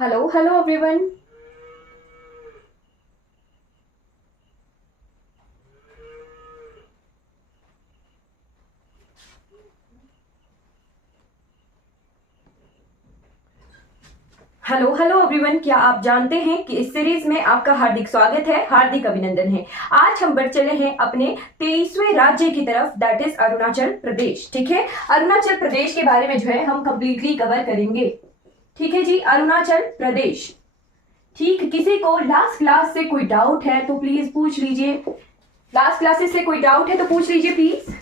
Hello everyone. Hello everyone, क्या आप जानते हैं कि इस सीरीज में आपका हार्दिक स्वागत है, हार्दिक अभिनंदन है। आज हम बढ़ चले हैं अपने 23वें राज्य की तरफ, दैट इज अरुणाचल प्रदेश। ठीक है, अरुणाचल प्रदेश के बारे में जो है हम कंप्लीटली कवर करेंगे। ठीक है जी, अरुणाचल प्रदेश। ठीक, किसी को लास्ट क्लास से कोई डाउट है तो प्लीज पूछ लीजिए। लास्ट क्लासेस से कोई डाउट है तो पूछ लीजिए प्लीज।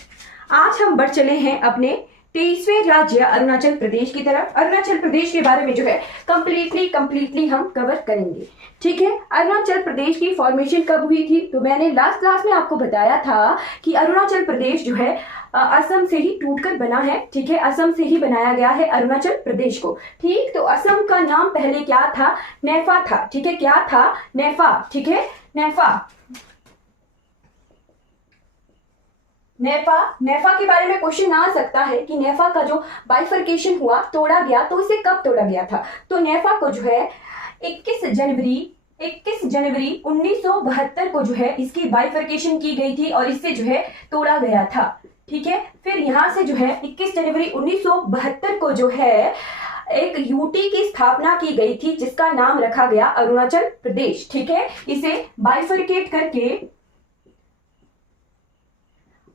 आज हम बढ़ चले हैं अपने 23वें राज्य अरुणाचल प्रदेश की तरफ। अरुणाचल प्रदेश के बारे में जो है कंप्लीटली हम कवर करेंगे। ठीक है, अरुणाचल प्रदेश की फॉर्मेशन कब हुई थी? तो मैंने लास्ट क्लास में आपको बताया था कि अरुणाचल प्रदेश जो है असम से ही टूटकर बना है। ठीक है, असम से ही बनाया गया है अरुणाचल प्रदेश को। ठीक, तो असम का नाम पहले क्या था? नेफा था। ठीक है, क्या था? नेफा। ठीक है, नेफा। नेफा के बारे में क्वेश्चन आ सकता है कि नेफा का जो बाइफर्केशन हुआ, तोड़ा गया, तो इसे कब तोड़ा गया था? तो नेफा को जो है 21 जनवरी 1972 को जो है इसकी बाइफर्केशन की गई थी और इससे जो है तोड़ा गया था। ठीक है, फिर यहां से जो है 21 जनवरी 1972 को जो है एक यूटी की स्थापना की गई थी जिसका नाम रखा गया अरुणाचल प्रदेश। ठीक है, इसे बाइफर्केट करके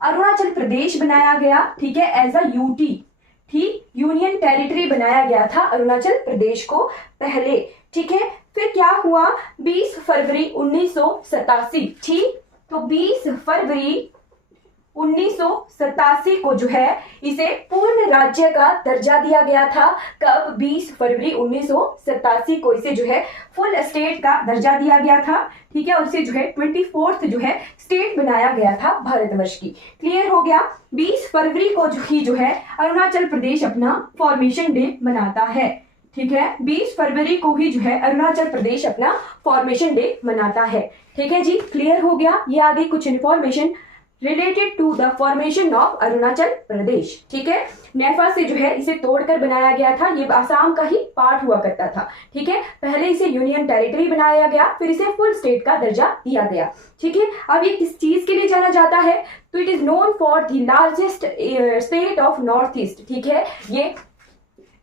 अरुणाचल प्रदेश बनाया गया। ठीक है, एज अ यूटी। ठीक, यूनियन टेरिटरी बनाया गया था अरुणाचल प्रदेश को पहले। ठीक है, फिर क्या हुआ? 20 फरवरी 1987। ठीक, तो 20 फरवरी 1987 को जो है इसे पूर्ण राज्य का दर्जा दिया गया था। कब? 20 फरवरी 1987 को इसे जो है फुल स्टेट का दर्जा दिया गया था। ठीक है, और इसे जो है 24th जो है स्टेट बनाया गया था भारतवर्ष की। क्लियर हो गया? 20 फरवरी को जो है अरुणाचल प्रदेश अपना फॉर्मेशन डे मनाता है। ठीक है, 20 फरवरी को ही जो है अरुणाचल प्रदेश अपना फॉर्मेशन डे मनाता है। ठीक है जी, क्लियर हो गया? ये आगे कुछ information related to the formation of Arunachal Pradesh. ठीक है, नेफा से जो है इसे तोड़कर बनाया गया था। ये आसाम का ही पार्ट हुआ करता था। ठीक है, पहले इसे यूनियन टेरिटरी बनाया गया, फिर इसे फुल स्टेट का दर्जा दिया गया। ठीक है, अब ये किस चीज के लिए जाना जाता है? तो it is known for the largest state of north east. ठीक है, ये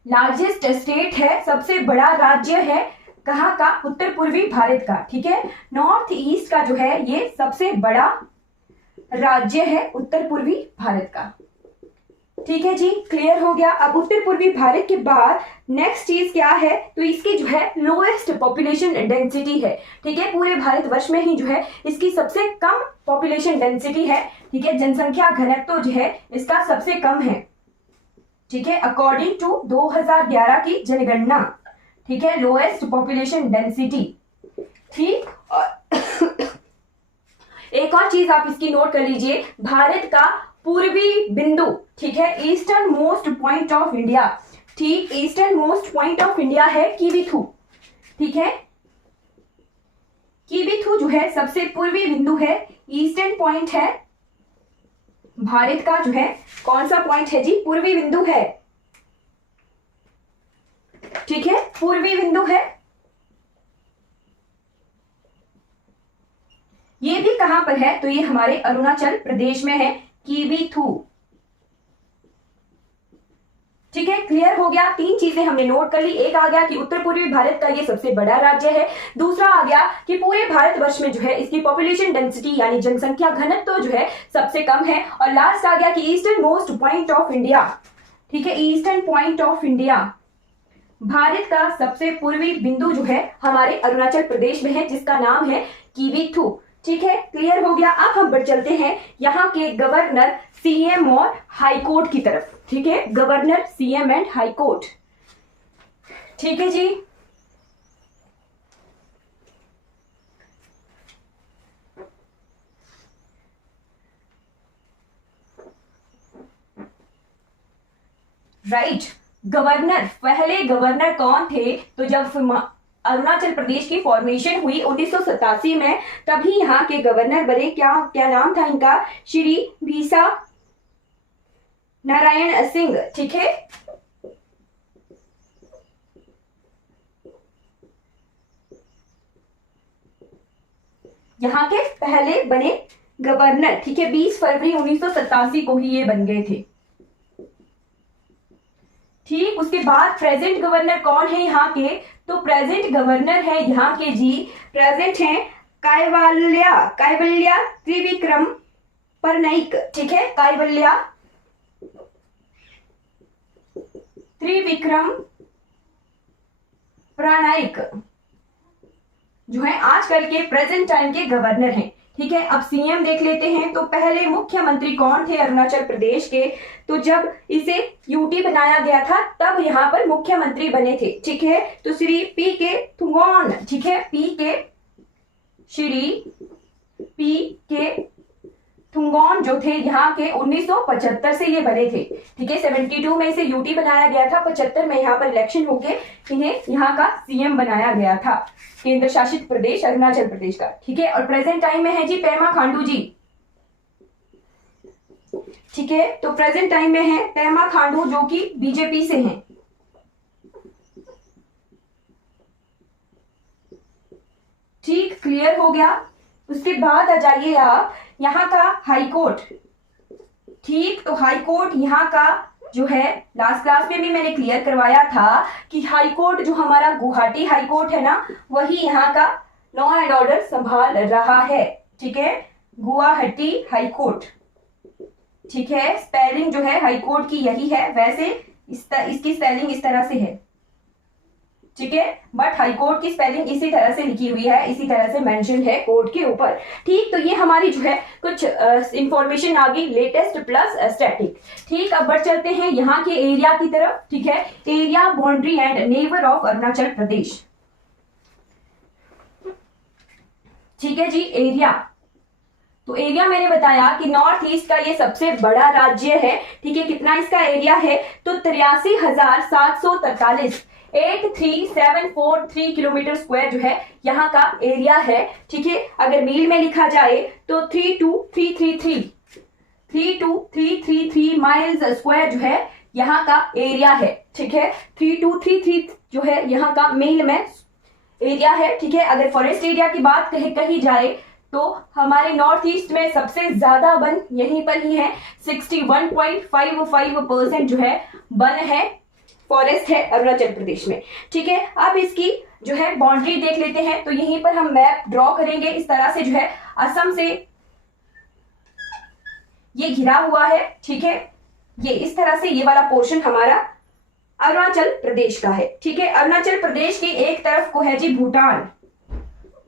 लार्जेस्ट स्टेट है, सबसे बड़ा राज्य है। कहाँ का? उत्तर पूर्वी भारत का। ठीक है, नॉर्थ ईस्ट का जो है ये सबसे बड़ा राज्य है उत्तर पूर्वी भारत का। ठीक है जी, क्लियर हो गया? अब उत्तर पूर्वी भारत के बाद नेक्स्ट चीज क्या है? तो इसकी जो है लोएस्ट पॉपुलेशन डेंसिटी है। ठीक है, पूरे भारतवर्ष में ही जो है इसकी सबसे कम पॉपुलेशन डेंसिटी है। ठीक है, जनसंख्या घनत्व जो है इसका सबसे कम है। ठीक है, अकॉर्डिंग टू 2011 की जनगणना। ठीक है, लोएस्ट पॉपुलेशन डेंसिटी। ठीक, एक और चीज आप इसकी नोट कर लीजिए, भारत का पूर्वी बिंदु। ठीक है, easternmost point of India. ठीक, easternmost point of India है किबिथु। ठीक है, किबिथु जो है सबसे पूर्वी बिंदु है, ईस्टर्न पॉइंट है भारत का। जो है कौन सा पॉइंट है जी? पूर्वी बिंदु है। ठीक है, पूर्वी बिंदु है। ये भी कहां पर है? तो ये हमारे अरुणाचल प्रदेश में है, किबिथु। ठीक है, क्लियर हो गया? तीन चीजें हमने नोट कर ली। एक आ गया कि उत्तर पूर्वी भारत का ये सबसे बड़ा राज्य है। दूसरा आ गया कि पूरे भारतवर्ष में जो है इसकी पॉपुलेशन डेंसिटी यानी जनसंख्या घनत्व जो है सबसे कम है। और लास्ट आ गया कि eastern most point of India. ठीक है, eastern point of India, Bharat का सबसे पूर्वी बिंदु जो है हमारे अरुणाचल प्रदेश में है, जिसका नाम है किबिथु। ठीक है, क्लियर हो गया? अब हम बढ़ चलते हैं यहाँ के गवर्नर, सीएम और हाई कोर्ट की तरफ। ठीक है, governor, CM and high court. ठीक है जी, राइट। गवर्नर, पहले गवर्नर कौन थे? तो जब अरुणाचल प्रदेश की फॉर्मेशन हुई 1987 में, तभी यहाँ के गवर्नर बने। क्या क्या नाम था इनका? श्री भीसा नारायण सिंह। ठीक है, यहाँ के पहले बने गवर्नर, ठीक है। 20 फरवरी 1987 को ही ये बन गए थे, ठीक। उसके बाद प्रेजेंट गवर्नर कौन है यहाँ के, तो प्रेजेंट गवर्नर है यहाँ के जी, प्रेजेंट हैं कैवल्या त्रिविक्रम परनाइक, ठीक है। कैवल्या त्रिविक्रम परनाइक जो है आजकल के प्रेजेंट टाइम के गवर्नर हैं, ठीक है। अब सीएम देख लेते हैं। तो पहले मुख्यमंत्री कौन थे अरुणाचल प्रदेश के, तो जब इसे यूटी बनाया गया था तब यहाँ पर मुख्यमंत्री बने थे, ठीक है। तो श्री पी के थुंगोन, ठीक है, श्री पी के थुंगोन जो थे यहाँ के 1975 से ये बने थे, ठीक है। 72 में इसे यूटी बनाया गया था, 75 में यहाँ पर इलेक्शन होके इन्हें यहाँ का सीएम बनाया गया था, केंद्र शासित प्रदेश अरुणाचल प्रदेश का, ठीक है। और प्रेजेंट टाइम में है जी पेमा खांडू जी, ठीक है। तो प्रेजेंट टाइम में है पेमा खांडू जो कि बीजेपी से हैं, ठीक, क्लियर हो गया। उसके बाद आ जाइए आप यहाँ का हाई कोर्ट, ठीक। तो हाई कोर्ट यहाँ का जो है लास्ट क्लास में भी मैंने क्लियर करवाया था कि हाई कोर्ट जो हमारा गुवाहाटी हाई कोर्ट है ना, वही यहाँ का लॉ एंड ऑर्डर संभाल रहा है, ठीक है। गुवाहाटी हाई कोर्ट, ठीक है। स्पेलिंग जो है हाई कोर्ट की यही है, वैसे इसकी स्पेलिंग इस तरह से है, ठीक है। बट हाई कोर्ट की स्पेलिंग इसी तरह से लिखी हुई है, इसी तरह से मेंशन है कोर्ट के ऊपर, ठीक। तो ये हमारी जो है कुछ इंफॉर्मेशन आ गई लेटेस्ट प्लस स्टैटिक, ठीक। अब बढ़ चलते हैं यहाँ के एरिया की तरफ, ठीक है। Area, boundary and neighbour of Arunachal Pradesh, ठीक है जी। एरिया, तो एरिया मैंने बताया कि नॉर्थ ईस्ट का ये सबसे बड़ा राज्य है, ठीक है। कितना इसका एरिया है, तो 83,743 83,743 किलोमीटर स्क्वायर जो है यहाँ का एरिया है, ठीक है। अगर मील में लिखा जाए तो 32333 माइल्स स्क्वायर जो है यहाँ का एरिया है, ठीक है। 3233 जो है यहाँ का मील में एरिया है, ठीक है। अगर फॉरेस्ट एरिया की बात कही जाए तो हमारे नॉर्थ ईस्ट में सबसे ज्यादा वन यहीं पर ही है, 61.55% जो है वन है, फॉरेस्ट है अरुणाचल प्रदेश में, ठीक है। अब इसकी जो है बाउंड्री देख लेते हैं। तो यहीं पर हम मैप ड्रॉ करेंगे, इस तरह से जो है असम से ये घिरा हुआ है, ठीक है। ये इस तरह से ये वाला पोर्शन हमारा अरुणाचल प्रदेश का है, ठीक है। अरुणाचल प्रदेश की एक तरफ को है जी भूटान,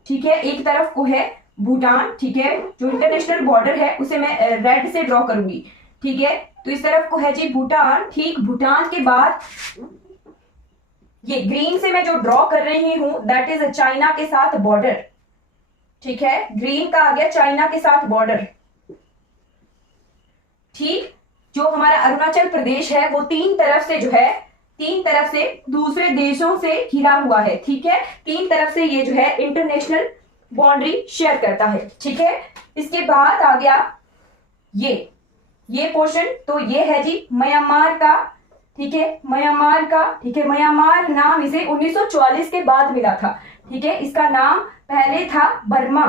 ठीक है, एक तरफ को है भूटान, ठीक है। जो इंटरनेशनल बॉर्डर है उसे मैं रेड से ड्रॉ करूंगी, ठीक है। तो इस तरफ को है जी भूटान, ठीक। भूटान के बाद ये ग्रीन से मैं जो ड्रॉ कर रही हूं दैट इज चाइना के साथ बॉर्डर, ठीक है। ग्रीन का आ गया चाइना के साथ बॉर्डर, ठीक। जो हमारा अरुणाचल प्रदेश है वो तीन तरफ से जो है, तीन तरफ से दूसरे देशों से घिरा हुआ है, ठीक है। तीन तरफ से ये जो है इंटरनेशनल बाउंड्री शेयर करता है, ठीक है। इसके बाद आ गया ये पोर्शन, तो ये है जी म्यांमार का, ठीक है, म्यांमार का, ठीक है। म्यांमार नाम इसे 1944 के बाद मिला था, ठीक है। इसका नाम पहले था बर्मा,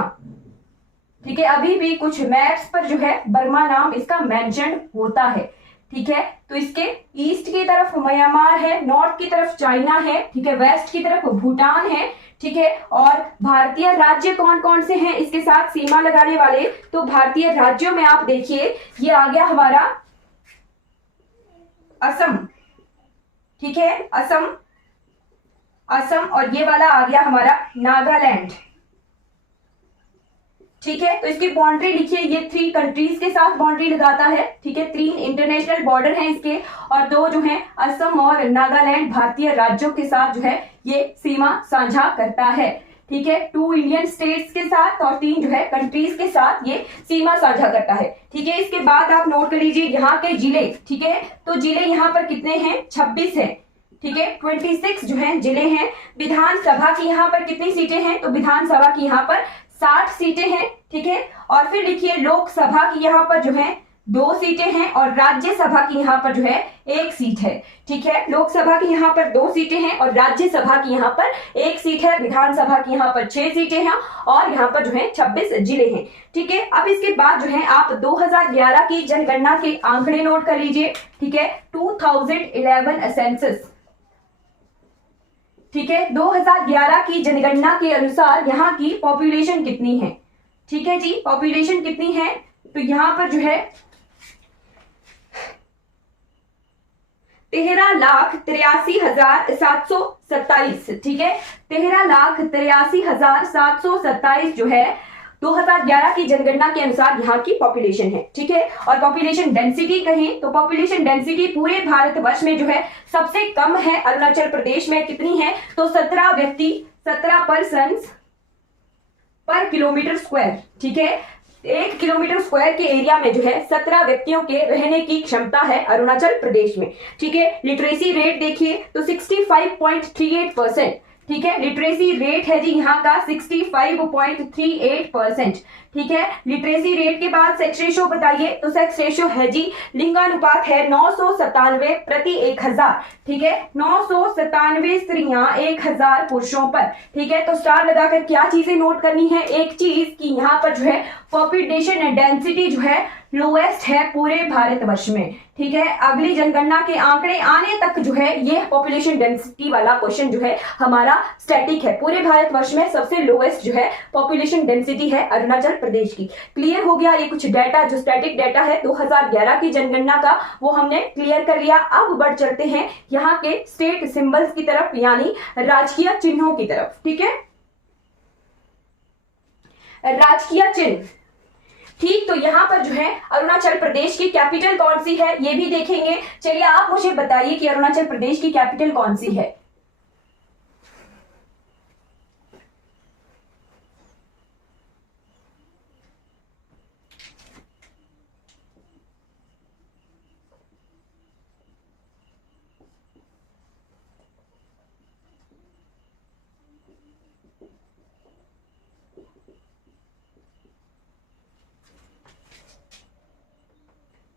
ठीक है। अभी भी कुछ मैप्स पर जो है बर्मा नाम इसका मेंशन होता है, ठीक है। तो इसके ईस्ट की तरफ म्यांमार है, नॉर्थ की तरफ चाइना है, ठीक है, वेस्ट की तरफ भूटान है, ठीक है। और भारतीय राज्य कौन कौन से हैं इसके साथ सीमा लगाने वाले, तो भारतीय राज्यों में आप देखिए ये आ गया हमारा असम, ठीक है, असम, और ये वाला आ गया हमारा नागालैंड, ठीक है। तो इसकी बाउंड्री लिखिए, ये 3 कंट्रीज के साथ बाउंड्री लगाता है, ठीक है। 3 इंटरनेशनल बॉर्डर हैं इसके, और 2 जो हैं असम और नागालैंड भारतीय राज्यों के साथ जो है ये सीमा साझा करता है, ठीक है। 2 इंडियन स्टेट्स के साथ और 3 जो है कंट्रीज के साथ ये सीमा साझा करता है, ठीक है। इसके बाद आप नोट कर लीजिए यहाँ के जिले, ठीक है। तो जिले यहाँ पर कितने हैं, 26 है, ठीक है। 26 जो है जिले हैं। विधानसभा की यहाँ पर कितनी सीटें हैं, तो विधानसभा की यहाँ पर 60 सीटें हैं, ठीक है। और फिर लिखिए लोकसभा की यहाँ पर जो है 2 सीटें हैं और राज्यसभा की यहाँ पर जो है 1 सीट है। ठीक है, लोकसभा की यहाँ पर 2 सीटें हैं और राज्यसभा की यहाँ पर 1 सीट है। विधानसभा की यहाँ पर 6 सीटें हैं और यहाँ पर जो है 26 जिले हैं। ठीक है, अब इसके बाद जो है आप 2011 की जनगणना के आंकड़े नोट कर लीजिए। ठीक है, 2011 सेंसस। ठीक है, 2011 की जनगणना के अनुसार यहाँ की पॉपुलेशन कितनी है। ठीक है जी, पॉपुलेशन कितनी है, तो यहाँ पर जो है 13,83,727। ठीक है, 13,83,727 जो है 2011 की जनगणना के अनुसार यहाँ की पॉपुलेशन है। ठीक है, और पॉपुलेशन डेंसिटी कहें तो पॉपुलेशन डेंसिटी पूरे भारतवर्ष में जो है सबसे कम है। अरुणाचल प्रदेश में कितनी है, तो 17 पर्सन्स पर किलोमीटर स्क्वायर। ठीक है, 1 किलोमीटर स्क्वायर के एरिया में जो है 17 व्यक्तियों के रहने की क्षमता है अरुणाचल प्रदेश में। ठीक है, लिटरेसी रेट देखिए तो 65.38%। ठीक है, लिटरेसी रेट है जी यहाँ का 65.38%। ठीक है, लिटरेसी रेट के बाद सेक्स रेशो बताइए, तो सेक्स रेशो है जी लिंगानुपात है 997 प्रति 1000। ठीक है, 997 स्त्रियां 1000 पुरुषों पर। ठीक है, तो स्टार लगाकर क्या चीजें नोट करनी है, एक चीज कि यहाँ पर जो है पॉपुलेशन डेंसिटी जो है लोएस्ट है पूरे भारतवर्ष में। ठीक है, अगली जनगणना के आंकड़े आने तक जो है ये पॉपुलेशन डेंसिटी वाला क्वेश्चन जो है हमारा स्टैटिक है। पूरे भारतवर्ष में सबसे लोएस्ट जो है पॉपुलेशन डेंसिटी है अरुणाचल प्रदेश की। क्लियर हो गया, ये कुछ डाटा जो स्टैटिक डाटा है 2011 की जनगणना का वो हमने क्लियर कर लिया। अब बढ़ चलते हैं यहाँ के स्टेट सिंबल्स की तरफ, यानी राजकीय चिन्हों की तरफ। ठीक है, राजकीय चिन्ह। ठीक, तो यहाँ पर जो है अरुणाचल प्रदेश की कैपिटल कौन सी है ये भी देखेंगे। चलिए आप मुझे बताइए कि अरुणाचल प्रदेश की कैपिटल कौन सी है।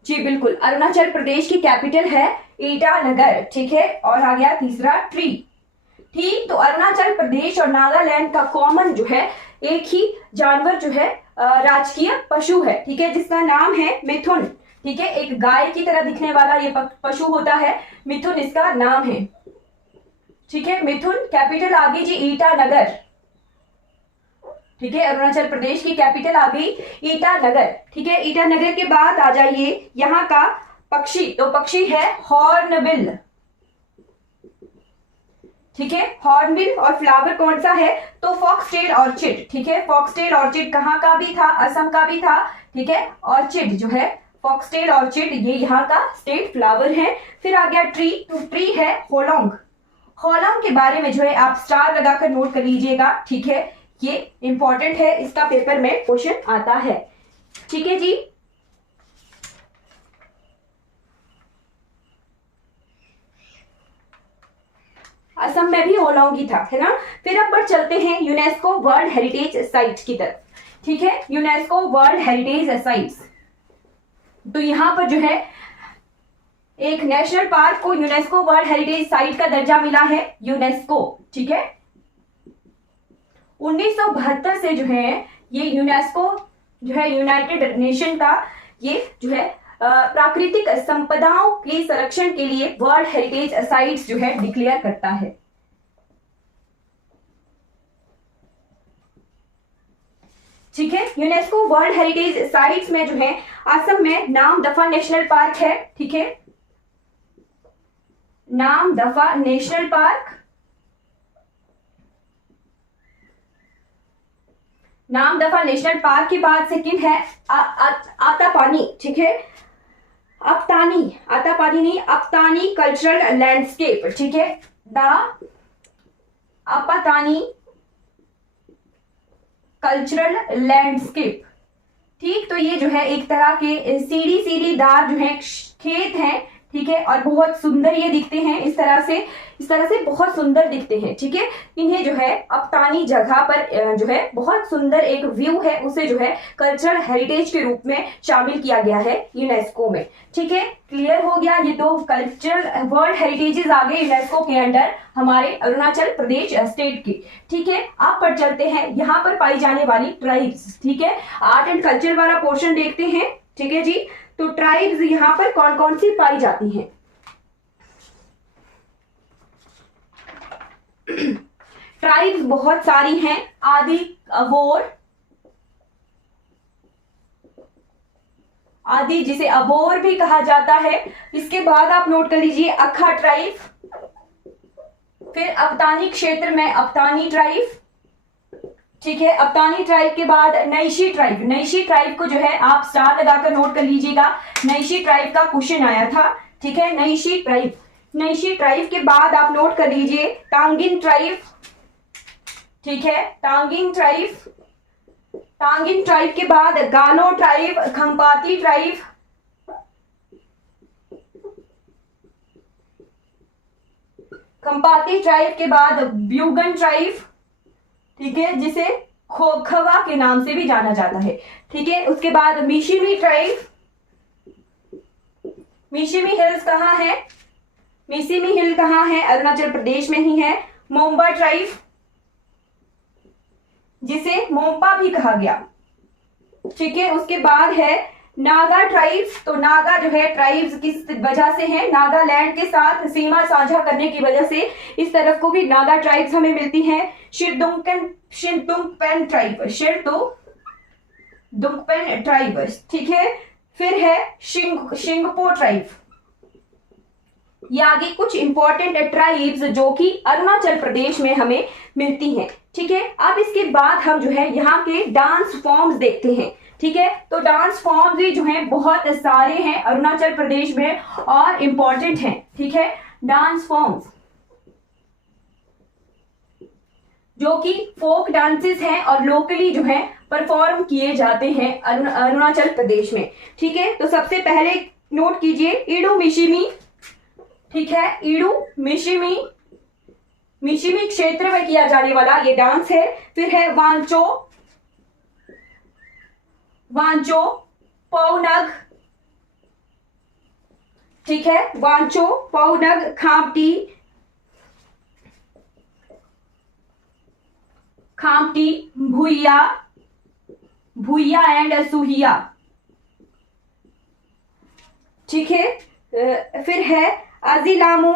जी बिल्कुल, अरुणाचल प्रदेश की कैपिटल है ईटानगर। ठीक है, और आ गया तीसरा ट्री। ठीक, तो अरुणाचल प्रदेश और नागालैंड का कॉमन जो है एक ही जानवर जो है राजकीय पशु है। ठीक है, जिसका नाम है मिथुन। ठीक है, एक गाय की तरह दिखने वाला ये पशु होता है, मिथुन इसका नाम है। ठीक है, मिथुन। कैपिटल आ गई जी ईटानगर। ठीक है, अरुणाचल प्रदेश की कैपिटल आ गई ईटानगर। ठीक है, ईटानगर के बाद आ जाइए यहाँ का पक्षी, तो पक्षी है हॉर्नबिल। ठीक है, हॉर्नबिल। और फ्लावर कौन सा है, तो फॉक्सटेल ऑर्चिड। ठीक है, फॉक्सटेल ऑर्चिड कहाँ का भी था, असम का भी था। ठीक है, ऑर्चिड जो है फॉक्सटेल ऑर्चिड ये यहाँ का स्टेट फ्लावर है। फिर आ गया ट्री, तो ट्री है होलोंग। होलोंग के बारे में जो है आप स्टार लगाकर नोट कर लीजिएगा। ठीक है, ये इंपॉर्टेंट है, इसका पेपर में क्वेश्चन आता है। ठीक है जी, असम में भी होलोंग ही था, है ना। फिर अब बढ़ चलते हैं यूनेस्को वर्ल्ड हेरिटेज साइट की तरफ। ठीक है, यूनेस्को वर्ल्ड हेरिटेज साइट्स, तो यहां पर जो है एक नेशनल पार्क को यूनेस्को वर्ल्ड हेरिटेज साइट का दर्जा मिला है, यूनेस्को। ठीक है, 1972 से जो है ये यूनेस्को जो है यूनाइटेड नेशन का ये जो है प्राकृतिक संपदाओं के संरक्षण के लिए वर्ल्ड हेरिटेज साइट्स जो है डिक्लेयर करता है। ठीक है, यूनेस्को वर्ल्ड हेरिटेज साइट्स में जो है असम में नामदफा नेशनल पार्क है। ठीक है, Namdapha national park, Namdapha national park के बाद सेकंड है आतापानी। ठीक है, आतापानी नहीं, अपतानी कल्चरल लैंडस्केप। ठीक है, द अपतानी कल्चरल लैंडस्केप। ठीक, तो ये जो है एक तरह के सीढ़ीदार जो है खेत हैं। ठीक है, और बहुत सुंदर ये दिखते हैं, इस तरह से बहुत सुंदर दिखते हैं। ठीक है, इन्हें जो है अपतानी जगह पर जो है बहुत सुंदर एक व्यू है उसे जो है कल्चरल हेरिटेज के रूप में शामिल किया गया है यूनेस्को में। ठीक है, क्लियर हो गया, ये दो कल्चरल वर्ल्ड हेरिटेजेस आ गए यूनेस्को के अंडर हमारे अरुणाचल प्रदेश स्टेट की। ठीक है, आप पर चलते हैं यहाँ पर पाई जाने वाली ट्राइब्स। ठीक है, आर्ट एंड कल्चर वाला पोर्शन देखते हैं। ठीक है जी, तो ट्राइब्स यहाँ पर कौन कौन सी पाई जाती हैं? ट्राइब्स बहुत सारी हैं। आदि, अबोर, आदि जिसे अबोर भी कहा जाता है। इसके बाद आप नोट कर लीजिए अखा ट्राइब, फिर अपतानी क्षेत्र में अपतानी ट्राइब। ठीक है, अपतानी ट्राइब के बाद नैशी ट्राइब। नैशी ट्राइब को जो है आप स्टार लगाकर नोट कर लीजिएगा, नैशी ट्राइब का क्वेश्चन आया था। ठीक है, नैशी ट्राइब। नैशी ट्राइब के बाद आप नोट कर लीजिए तांगिन ट्राइब। ठीक है, तांगिन ट्राइब। तांगिन ट्राइब के बाद गालो ट्राइब, खंपाती ट्राइब। खंपाती ट्राइब के बाद ब्यूगन ट्राइब। ठीक है, जिसे खोखवा के नाम से भी जाना जाता है। ठीक है, उसके बाद मिशिमी ट्राइब। मिशिमी हिल्स कहाँ है? मिशिमी हिल कहाँ है? अरुणाचल प्रदेश में ही है। मोम्बा ट्राइब, जिसे मोम्पा भी कहा गया। ठीक है, उसके बाद है नागा ट्राइब्स। तो नागा जो है ट्राइब्स किस वजह से है? नागालैंड के साथ सीमा साझा करने की वजह से इस तरफ को भी नागा ट्राइब्स हमें मिलती हैं। शिरदुंगपेन ट्राइब, शिरदुंगपेन ट्राइब्स। ठीक है, फिर है शिंगपो ट्राइब। ये आगे कुछ इंपॉर्टेंट ट्राइब्स जो कि अरुणाचल प्रदेश में हमें मिलती हैं। ठीक है, अब इसके बाद हम जो है यहाँ के डांस फॉर्म्स देखते हैं। ठीक है, तो डांस फॉर्म्स भी जो हैं बहुत सारे हैं अरुणाचल प्रदेश में और इंपॉर्टेंट हैं। ठीक है, डांस फॉर्म्स जो कि फोक डांसेस हैं और लोकली जो है परफॉर्म किए जाते हैं अरुणाचल प्रदेश में। ठीक है, तो सबसे पहले नोट कीजिए इडू मिशिमी। ठीक है, इडू मिशिमी, मिशिमी क्षेत्र में किया जाने वाला ये डांस है। फिर है वांचो, वांचो पौनग। ठीक है, वांचो पौनग, खामटी, खामटी, भुइया, भुइया एंड सुहिया। ठीक है, फिर है अजिलामू,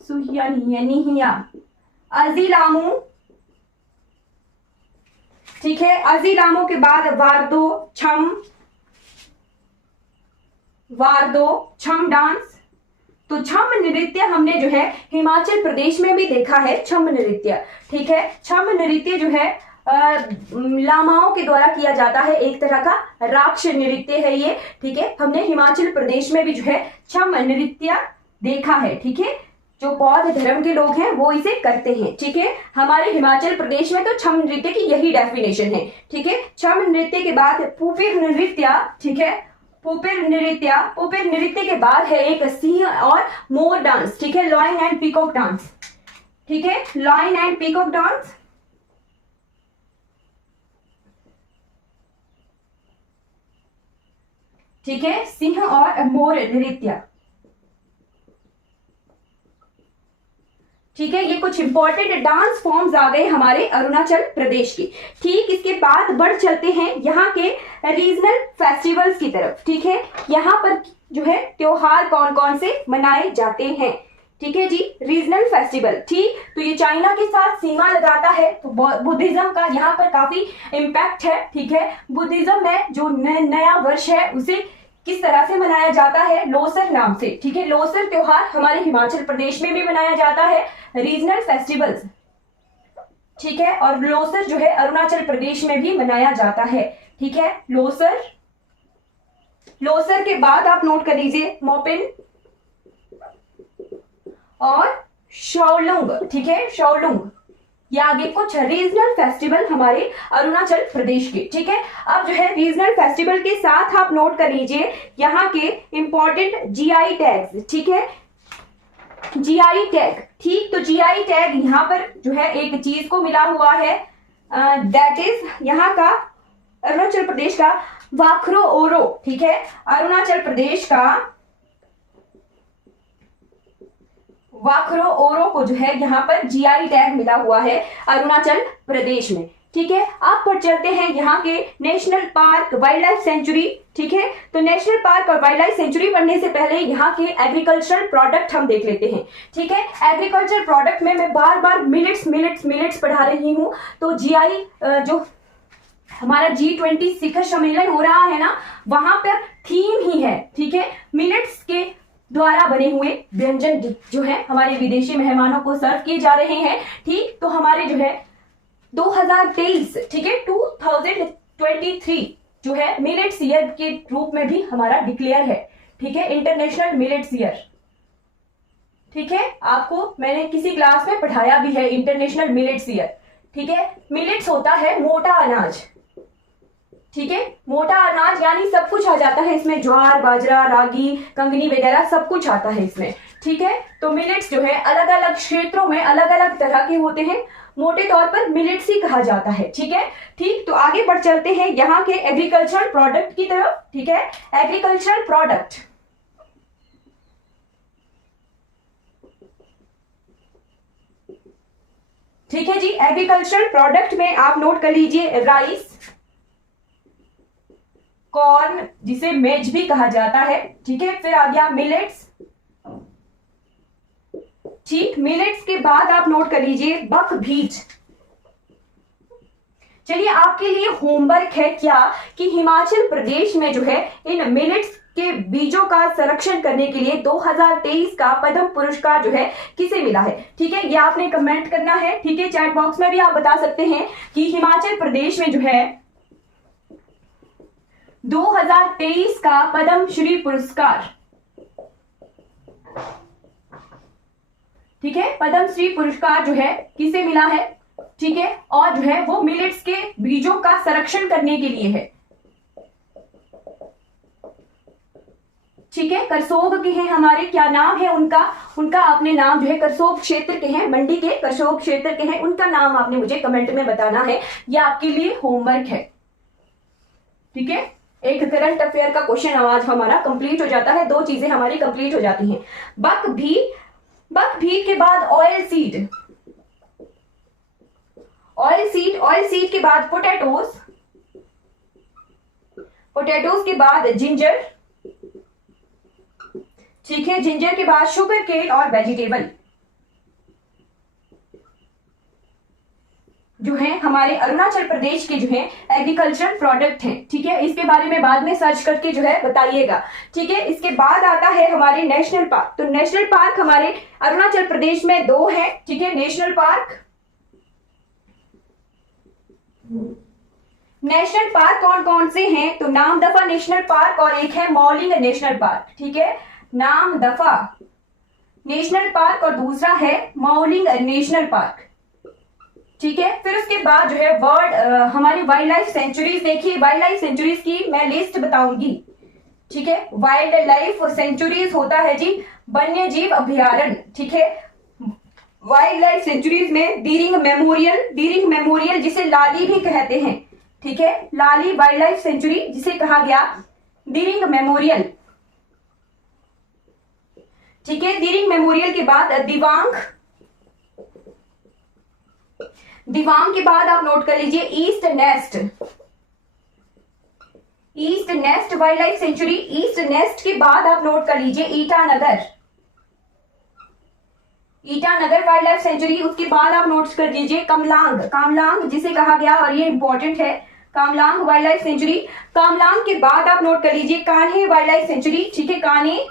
सुहिया नहीं है, निहिया, अजिलामू। ठीक है, अजिलामू के बाद वार्दो छम, वार्दो छम डांस। तो छम नृत्य हमने जो है हिमाचल प्रदेश में भी देखा है, छम नृत्य। ठीक है, छम नृत्य जो है लामाओं के द्वारा किया जाता है, एक तरह का राक्ष नृत्य है ये। ठीक है, हमने हिमाचल प्रदेश में भी जो है छम नृत्य देखा है। ठीक है, जो बौद्ध धर्म के लोग हैं वो इसे करते हैं। ठीक है, हमारे हिमाचल प्रदेश में तो छम नृत्य की यही डेफिनेशन है। ठीक है, छम नृत्य के बाद पुपिर नृत्य। ठीक है, पुपिर नृत्य, पुपिर नृत्य के बाद है एक सिंह और मोर डांस। ठीक है, लॉइन एंड पीकॉक डांस। ठीक है, लॉइन एंड पीकॉक डांस। ठीक है, सिंह और मोर नृत्य। ठीक है, ये कुछ इंपॉर्टेंट डांस फॉर्म्स आ गए हमारे अरुणाचल प्रदेश की। ठीक, इसके बाद बढ़ चलते हैं यहाँ के रीजनल फेस्टिवल्स की तरफ। ठीक है, यहाँ पर जो है त्योहार कौन कौन से मनाए जाते हैं। ठीक है जी, रीजनल फेस्टिवल। ठीक, तो ये चाइना के साथ सीमा लगाता है, तो बुद्धिज्म का यहाँ पर काफी इम्पैक्ट है। ठीक है, बुद्धिज्म में जो नया वर्ष है उसे किस तरह से मनाया जाता है? लोसर नाम से। ठीक है, लोसर त्योहार हमारे हिमाचल प्रदेश में भी मनाया जाता है, रीजनल फेस्टिवल्स। ठीक है, और लोसर जो है अरुणाचल प्रदेश में भी मनाया जाता है। ठीक है, लोसर। लोसर के बाद आप नोट कर लीजिए मोपिन और शाओलुंग। ठीक है, शाओलुंग। या आगे कुछ रीजनल फेस्टिवल हमारे अरुणाचल प्रदेश के। ठीक है, अब जो है रीजनल फेस्टिवल के साथ आप नोट कर लीजिए यहाँ के इंपॉर्टेंट जीआई टैग्स। ठीक है, जीआई टैग, ठीक, तो जीआई टैग यहाँ पर जो है एक चीज को मिला हुआ है, दैट इज यहाँ का अरुणाचल प्रदेश का वाखरो ओरो। ठीक है, अरुणाचल प्रदेश का वाखरो ओरो को जो है यहाँ पर जीआई टैग मिला हुआ है अरुणाचल प्रदेश में। ठीक है, आप पर चलते हैं यहाँ के national park, wild life sanctuary. ठीक है, तो नेशनल पार्क और वाइल्ड लाइफ सेंचुरी पढ़ने से पहले यहाँ के एग्रीकल्चरल प्रोडक्ट हम देख लेते हैं। ठीक है, एग्रीकल्चर प्रोडक्ट में मैं बार बार मिलेट्स पढ़ा रही हूँ, तो जीआई जो हमारा G20 शिखर सम्मेलन हो रहा है ना, वहां पर थीम ही है। ठीक है, मिलेट्स के द्वारा बने हुए व्यंजन जो है हमारे विदेशी मेहमानों को सर्व किए जा रहे हैं। ठीक, तो हमारे जो है 2023, ठीक है, 2023 जो है मिलेट्स ईयर के रूप में भी हमारा डिक्लेयर है। ठीक है, इंटरनेशनल मिलेट्स ईयर। ठीक है, आपको मैंने किसी क्लास में पढ़ाया भी है इंटरनेशनल मिलेट्स ईयर। ठीक है, मिलेट्स होता है मोटा अनाज। ठीक है, मोटा अनाज यानी सब कुछ आ जाता है इसमें, ज्वार, बाजरा, रागी, कंगनी वगैरह सब कुछ आता है इसमें। ठीक है, तो मिलेट्स जो है अलग अलग क्षेत्रों में अलग अलग तरह के होते हैं, मोटे तौर पर मिलेट्स ही कहा जाता है। ठीक है, ठीक, तो आगे बढ़ चलते हैं यहाँ के एग्रीकल्चरल प्रोडक्ट की तरफ। ठीक है, एग्रीकल्चरल प्रोडक्ट, ठीक है जी, एग्रीकल्चरल प्रोडक्ट में आप नोट कर लीजिए राइस, कॉर्न जिसे मेज भी कहा जाता है। ठीक है, फिर आ गया मिलेट्स। ठीक, मिलेट्स के बाद आप नोट कर लीजिए बकव्हीट। चलिए, आपके लिए होमवर्क है क्या कि हिमाचल प्रदेश में जो है इन मिलेट्स के बीजों का संरक्षण करने के लिए 2023 का पद्म पुरस्कार जो है किसे मिला है। ठीक है, ये आपने कमेंट करना है। ठीक है, चैट बॉक्स में भी आप बता सकते हैं कि हिमाचल प्रदेश में जो है 2023 का पद्म श्री पुरस्कार, ठीक है, पद्म श्री पुरस्कार जो है किसे मिला है। ठीक है, और जो है वो मिलेट्स के बीजों का संरक्षण करने के लिए है। ठीक है, करसोग के हैं हमारे, क्या नाम है उनका, उनका आपने नाम जो है करसोग क्षेत्र के हैं, मंडी के करसोग क्षेत्र के हैं, उनका नाम आपने मुझे कमेंट में बताना है। यह आपके लिए होमवर्क है। ठीक है, एक करंट अफेयर का क्वेश्चन आज हमारा कंप्लीट हो जाता है, दो चीजें हमारी कंप्लीट हो जाती हैं। बकव्हीट के बाद ऑयल सीड, ऑयल सीड के बाद पोटैटोज के बाद जिंजर। ठीक है, जिंजर के बाद शुगर केन और वेजिटेबल जो है हमारे अरुणाचल प्रदेश के जो है एग्रीकल्चरल प्रोडक्ट हैं। ठीक है, इसके बारे में बाद में सर्च करके जो है बताइएगा। ठीक है, इसके बाद आता है हमारे नेशनल पार्क। तो नेशनल पार्क हमारे अरुणाचल प्रदेश में 2 हैं। ठीक है, नेशनल पार्क कौन कौन से हैं, तो नामदफा नेशनल पार्क और एक है मौलिंग नेशनल पार्क। ठीक है, नामदफा नेशनल पार्क और दूसरा है मौलिंग नेशनल पार्क। ठीक है, फिर उसके बाद जो है हमारी वाइल्ड लाइफ सेंचुरीज देखिए, वाइल्ड लाइफ सेंचुरीज की मैं लिस्ट बताऊंगी। ठीक है, वाइल्ड लाइफ सेंचुरीज होता है जी वन्य जीव अभ्यारण्य। ठीक है, वाइल्ड लाइफ सेंचुरीज में डीरिंग मेमोरियल जिसे लाली भी कहते हैं। ठीक है, लाली वाइल्ड लाइफ सेंचुरी जिसे कहा गया डीरिंग मेमोरियल। ठीक है, डीरिंग मेमोरियल के बाद दिवांग के बाद आप नोट कर लीजिए east nest wild life sanctuary. East nest के बाद आप नोट कर लीजिए ईटानगर वाइल्ड लाइफ सेंचुरी। उसके बाद आप नोट कर लीजिए कामलांग जिसे कहा गया, और ये इंपॉर्टेंट है, Kamlang wild life sanctuary. Kamlang के बाद आप नोट कर लीजिए कान्हे वाइल्ड लाइफ सेंचुरी। ठीक है, कान्हे।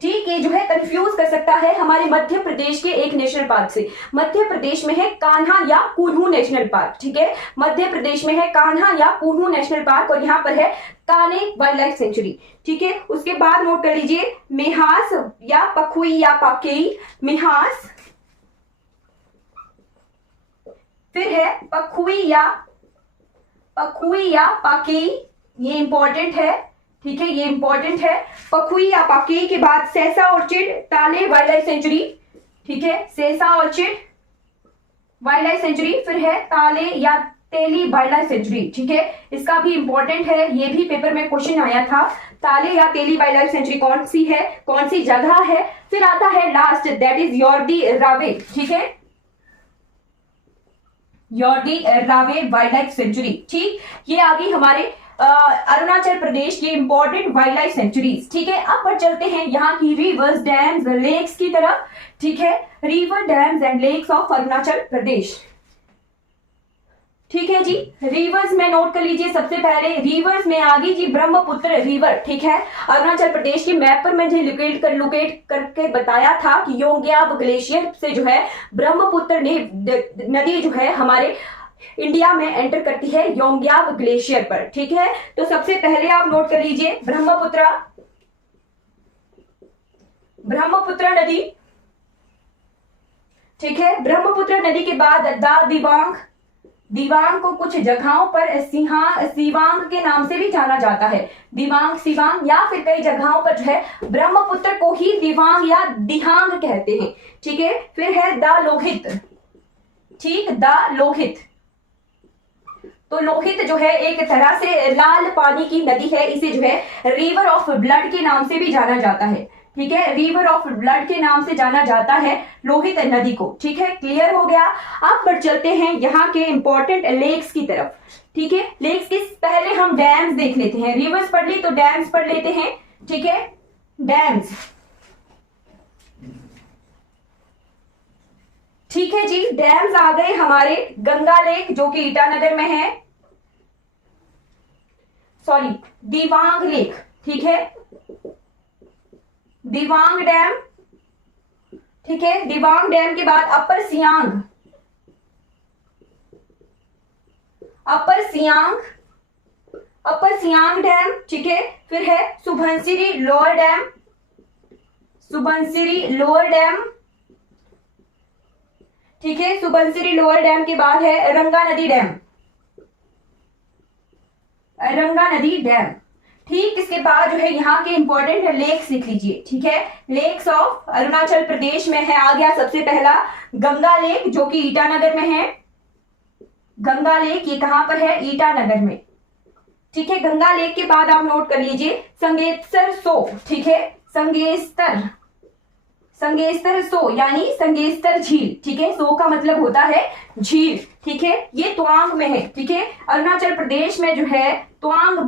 ठीक, ये जो है कंफ्यूज कर सकता है हमारे मध्य प्रदेश के एक नेशनल पार्क से। मध्य प्रदेश में है कान्हा या कुन्हू नेशनल पार्क। ठीक है, मध्य प्रदेश में है कान्हा या कुन्हू नेशनल पार्क और यहाँ पर है कान्हे वाइल्ड लाइफ सेंचुरी। ठीक है, उसके बाद नोट कर लीजिए मेहास या पखुई या पाकेई। मेहास फिर है पखुई या पाकेई, ये इंपॉर्टेंट है, ठीक है, ये इंपॉर्टेंट है। पखुई या पाकेई के बाद सेसा ऑर्चिड, ताले वाइल्ड लाइफ सेंचुरी, ठीक है, सेसा ऑर्चिड वाइल्ड लाइफ सेंचुरी, फिर है ताले या तेली वाइल्ड लाइफ सेंचुरी, ठीक है, इसका भी इंपॉर्टेंट है, ये भी पेपर में क्वेश्चन आया था। ताले या तेली वाइल्ड लाइफ सेंचुरी कौन सी है, कौन सी जगह है। फिर आता है लास्ट, दैट इज योर्दी रावे, ठीक है, योर्दी रावे वाइल्ड लाइफ सेंचुरी, ठीक। ये आ गई हमारे अरुणाचल प्रदेश की इंपॉर्टेंट वाइल्ड लाइफ सेंचुरीज, ठीक है। अब पर चलते हैं यहाँ की रिवर्स, डैम्स, लेक्स की तरफ, ठीक है, river, dams and lakes of Arunachal Pradesh, ठीक है जी। रिवर्स में नोट कर लीजिए, सबसे पहले रिवर्स में आ गई जी ब्रह्मपुत्र रिवर, ठीक है। अरुणाचल प्रदेश के मैप पर मैंने लोकेट करके बताया था कि योंग्याब ग्लेशियर से जो है ब्रह्मपुत्र नदी जो है हमारे इंडिया में एंटर करती है योंग्याब ग्लेशियर पर, ठीक है। तो सबसे पहले आप नोट कर लीजिए ब्रह्मपुत्र नदी, ठीक है। ब्रह्मपुत्र नदी के बाद दिबांग को कुछ जगहों पर सिवांग के नाम से भी जाना जाता है, दिबांग, सिवांग, या फिर कई जगहों पर जो है ब्रह्मपुत्र को ही दिबांग या दिहांग कहते हैं, ठीक है। फिर है द लोहित, ठीक, द लोहित। तो लोहित जो है एक तरह से लाल पानी की नदी है, इसे जो है रिवर ऑफ ब्लड के नाम से भी जाना जाता है, ठीक है, रिवर ऑफ ब्लड के नाम से जाना जाता है लोहित नदी को, ठीक है, क्लियर हो गया। अब पर चलते हैं यहाँ के इंपॉर्टेंट लेक्स की तरफ, ठीक है। लेक्स के पहले हम डैम्स देख लेते हैं, रिवर्स पढ़ ली तो डैम्स पढ़ लेते हैं, ठीक है, डैम्स, ठीक है जी। डैम्स आ गए हमारे गंगा लेक जो कि ईटानगर में है, सॉरी दिबांग लेक, ठीक है, दिबांग डैम, ठीक है। दिबांग डैम के बाद अपर सियांग डैम, ठीक है। फिर है सुबनसिरी लोअर डैम, ठीक है, सुबनसिरी लोअर डैम के बाद है रंगा नदी डैम, ठीक। इसके बाद जो है यहाँ के इंपॉर्टेंट लेक्स लिख लीजिए, ठीक है। लेक्स ऑफ अरुणाचल प्रदेश में है, आ गया सबसे पहला गंगा लेक जो कि ईटानगर में है, गंगा लेक ये कहां पर है, ईटानगर में, ठीक है। गंगा लेक के बाद आप नोट कर लीजिए संगेस्तर सो, ठीक है, संगेस्तर सो यानी संगेस्तर झील, ठीक है, सो का मतलब होता है झील, ठीक है, ये तवांग में है, ठीक है। अरुणाचल प्रदेश में जो है तवांग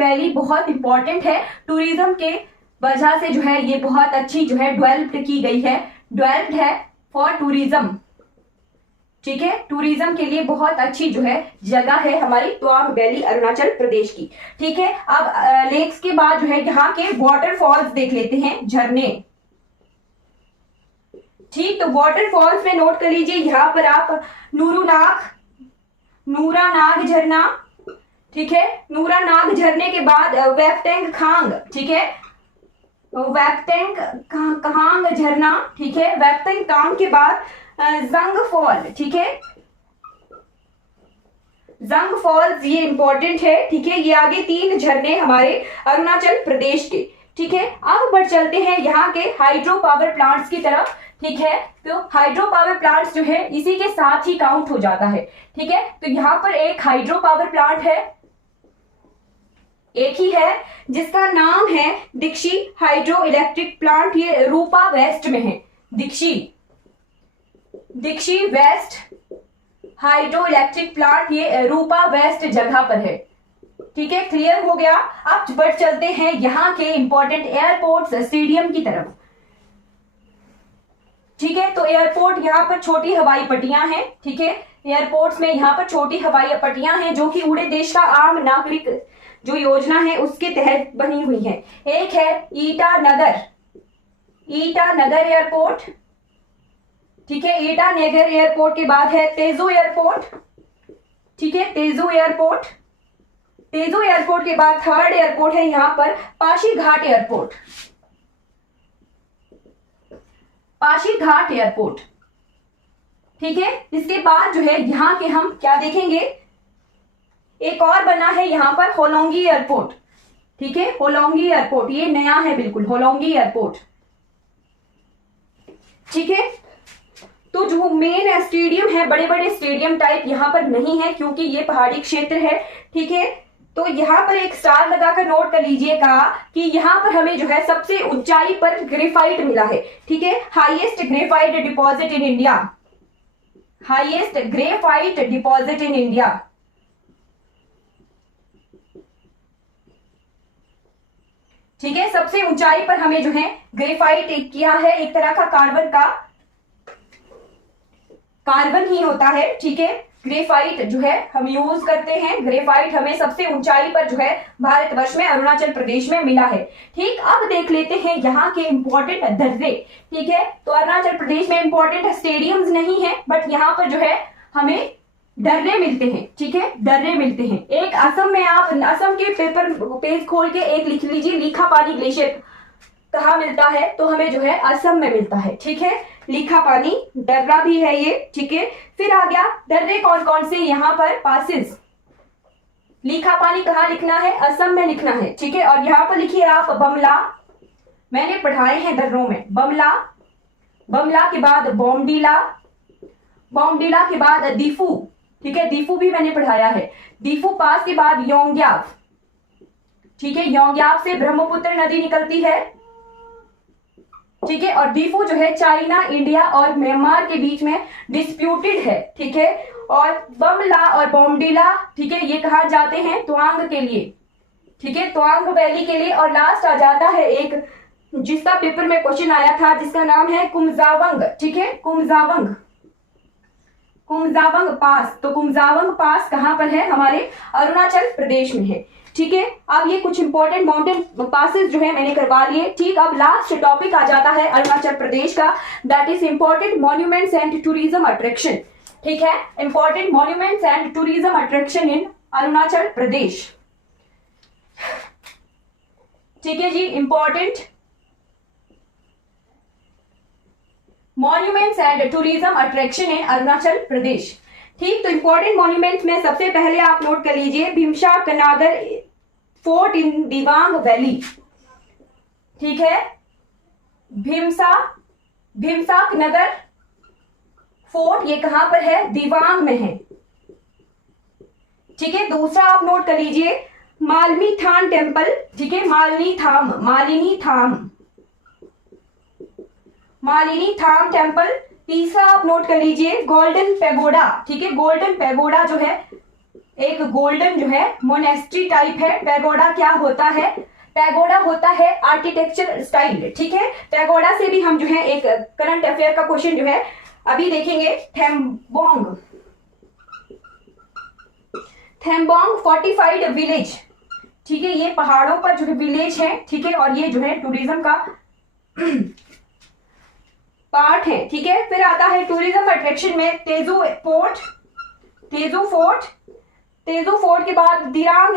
वैली बहुत इंपॉर्टेंट है, टूरिज्म के वजह से जो है ये बहुत अच्छी जो है डेवलप्ड की गई है, डेवलप्ड है फॉर टूरिज्म, ठीक है, टूरिज्म के लिए बहुत अच्छी जो है जगह है हमारी तवांग वैली अरुणाचल प्रदेश की, ठीक है। अब लेक्स के बाद जो है यहाँ के वाटरफॉल्स देख लेते हैं, झरने, ठीक। तो वाटरफॉल्स में नोट कर लीजिए, यहाँ पर आप नूरानाग झरना, ठीक है, नूरानाग झरने के बाद वेप्टेंग खांग, ठीक है, वेप्टेंग खांग झरना, ठीक है, वेप्टेंग खांग के बाद जंग फॉल, ठीक है, जंग फॉल्स ये इंपॉर्टेंट है, ठीक है। ये आगे 3 झरने हमारे अरुणाचल प्रदेश के, ठीक है। अब बढ़ चलते हैं यहाँ के हाइड्रो पावर प्लांट्स की तरफ, ठीक है। तो हाइड्रो पावर प्लांट्स जो है इसी के साथ ही काउंट हो जाता है, ठीक है। तो यहाँ पर एक हाइड्रो पावर प्लांट है, एक ही है, जिसका नाम है दीक्षी हाइड्रो इलेक्ट्रिक प्लांट, ये रूपा वेस्ट में है, Dikshi waste hydro electric plant ये रूपा वेस्ट जगह पर है, ठीक है, क्लियर हो गया। अब बढ़ चलते हैं यहाँ के इंपॉर्टेंट एयरपोर्ट स्टेडियम की तरफ, ठीक है। तो एयरपोर्ट यहाँ पर छोटी हवाई पट्टियां हैं, ठीक है, एयरपोर्ट्स में यहाँ पर छोटी हवाई पट्टियां हैं जो कि उड़े देश का आम नागरिक जो योजना है उसके तहत बनी हुई है। एक है ईटानगर एयरपोर्ट, ठीक है, ईटानगर एयरपोर्ट के बाद है तेजू एयरपोर्ट, ठीक है, तेजू एयरपोर्ट के बाद थर्ड एयरपोर्ट है यहाँ पर पासीघाट एयरपोर्ट, ठीक है। इसके बाद जो है यहाँ के हम क्या देखेंगे, एक और बना है यहाँ पर होलोंगी एयरपोर्ट, ठीक है, होलोंगी एयरपोर्ट, ये नया है बिल्कुल, होलोंगी एयरपोर्ट, ठीक है। तो जो मेन स्टेडियम है, बड़े बड़े स्टेडियम टाइप यहाँ पर नहीं है क्योंकि ये पहाड़ी क्षेत्र है, ठीक है। तो यहाँ पर एक स्टार लगाकर नोट कर लीजिएगा कि यहाँ पर हमें जो है सबसे ऊंचाई पर ग्रेफाइट मिला है, ठीक है, highest graphite deposit in India, highest graphite deposit in India, ठीक है। सबसे ऊंचाई पर हमें जो है ग्रेफाइट किया है, एक तरह का कार्बन ही होता है, ठीक है। ग्रेफाइट जो है हम यूज करते हैं, ग्रेफाइट हमें सबसे ऊंचाई पर जो है भारतवर्ष में अरुणाचल प्रदेश में मिला है, ठीक। अब देख लेते हैं यहाँ के इंपॉर्टेंट दर्रे, ठीक है। तो अरुणाचल प्रदेश में इंपॉर्टेंट स्टेडियम्स नहीं है, बट यहाँ पर जो है हमें दर्रे मिलते हैं, ठीक है, दर्रे मिलते हैं। एक असम में, आप असम के पेज खोल के एक लिख लीजिए, लीखापानी ग्लेशियर कहाँ मिलता है, तो हमें जो है असम में मिलता है, ठीक है। लीखापानी दर्रा भी है ये, ठीक है। फिर आ गया दर्रे कौन कौन से यहाँ पर पासिस, लीखापानी कहाँ लिखना है, असम में लिखना है, ठीक है। और यहाँ पर लिखिए आप बमला, मैंने पढ़ाए हैं दर्रों में, बमला, बमला के बाद बॉम्डीला, बॉम्डीला के बाद दीफू, ठीक है, दीफू भी मैंने पढ़ाया है। दीफू पास के बाद योंग्याव, ठीक है, योंग्याव से ब्रह्मपुत्र नदी निकलती है, ठीक है। और दीफू जो है चाइना, इंडिया और म्यांमार के बीच में डिस्प्यूटेड है, ठीक है। और बमला और बॉम्डीला, ठीक है, ये कहा जाते हैं तवांग के लिए, ठीक है, तवांग वैली के लिए। और लास्ट आ जाता है एक जिसका पेपर में क्वेश्चन आया था, जिसका नाम है कुमजावंग, ठीक है, कुमजावंग, कुमजावंग पास। तो कुमजावंग पास कहां पर है, हमारे अरुणाचल प्रदेश में है, ठीक है। अब ये कुछ इंपॉर्टेंट माउंटेन पासेस जो है मैंने करवा लिए, ठीक। अब लास्ट टॉपिक आ जाता है अरुणाचल प्रदेश का, that is important monuments and tourism attraction, ठीक है, important monuments and tourism attraction in Arunachal Pradesh, ठीक है जी। Important monuments and tourism attraction in Arunachal Pradesh, ठीक। तो इंपॉर्टेंट मॉन्यूमेंट्स में सबसे पहले आप नोट कर लीजिए भीमशा कनागर फोर्ट इन दिबांग वैली, ठीक है, भीमसा नगर फोर्ट, ये कहां पर है, दिबांग में है, ठीक है। दूसरा आप नोट कर लीजिए मालिनी थान टेम्पल, ठीक है, मालिनी थाम टेम्पल। तीसरा आप नोट कर लीजिए गोल्डन पैगोडा, ठीक है, गोल्डन पैगोडा जो है एक गोल्डन जो है मोनेस्ट्री टाइप है। पैगोडा क्या होता है, पैगोडा होता है आर्किटेक्चर स्टाइल, ठीक है। पैगोडा से भी हम जो है एक करंट अफेयर का क्वेश्चन जो है अभी देखेंगे, थेम्बोंग फोर्टिफाइड विलेज, ठीक है, ये पहाड़ों पर जो है विलेज है, ठीक है। और ये जो है टूरिज्म का पार्ट है, ठीक है। फिर आता है टूरिज्म अट्रैक्शन में तेजू फोर्ट के बाद दिरांग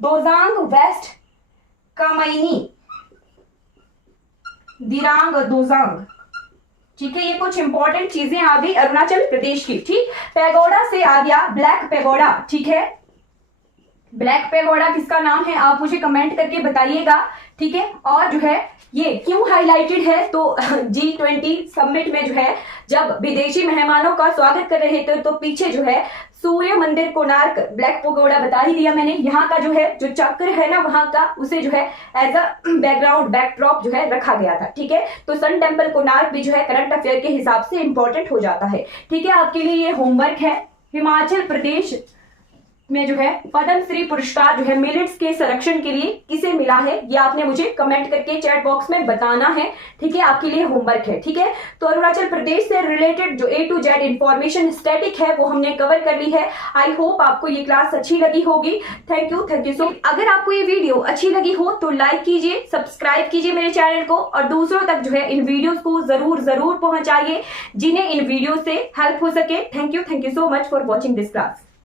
दोजांग वेस्ट कामायनी, दिरांग दोजांग, ठीक है। ये कुछ इंपॉर्टेंट चीजें आ गई अरुणाचल प्रदेश की, ठीक। पैगोडा से आ गया ब्लैक पैगोडा, ठीक है, ब्लैक पैगोडा किसका नाम है आप मुझे कमेंट करके बताइएगा, ठीक है। और जो है ये क्यों हाईलाइटेड है, तो G20 समिट में जो है जब विदेशी मेहमानों का स्वागत कर रहे थे तो पीछे जो है सूर्य मंदिर कोणार्क ब्लैक पैगोडा बता ही दिया मैंने, यहाँ का जो है जो चक्र है ना वहां का, उसे जो है एज अ बैकग्राउंड बैकड्रॉप जो है रखा गया था, ठीक है। तो सन टेम्पल कोणार्क भी जो है करंट अफेयर के हिसाब से इंपॉर्टेंट हो जाता है, ठीक है। आपके लिए ये होमवर्क है। हिमाचल प्रदेश में जो है पद्मश्री पुरस्कार जो है मिलेट्स के संरक्षण के लिए किसे मिला है, ये आपने मुझे कमेंट करके चैट बॉक्स में बताना है, ठीक है। आपके लिए होमवर्क है, ठीक है। तो अरुणाचल प्रदेश से रिलेटेड जो A to Z information static है वो हमने कवर कर ली है। आई होप आपको ये क्लास अच्छी लगी होगी। Thank you so much. अगर आपको ये वीडियो अच्छी लगी हो तो लाइक कीजिए, सब्सक्राइब कीजिए मेरे चैनल को और दूसरों तक जो है इन वीडियोस को जरूर पहुंचाइए जिन्हें इन वीडियो से हेल्प हो सके। Thank you so much for watching this class.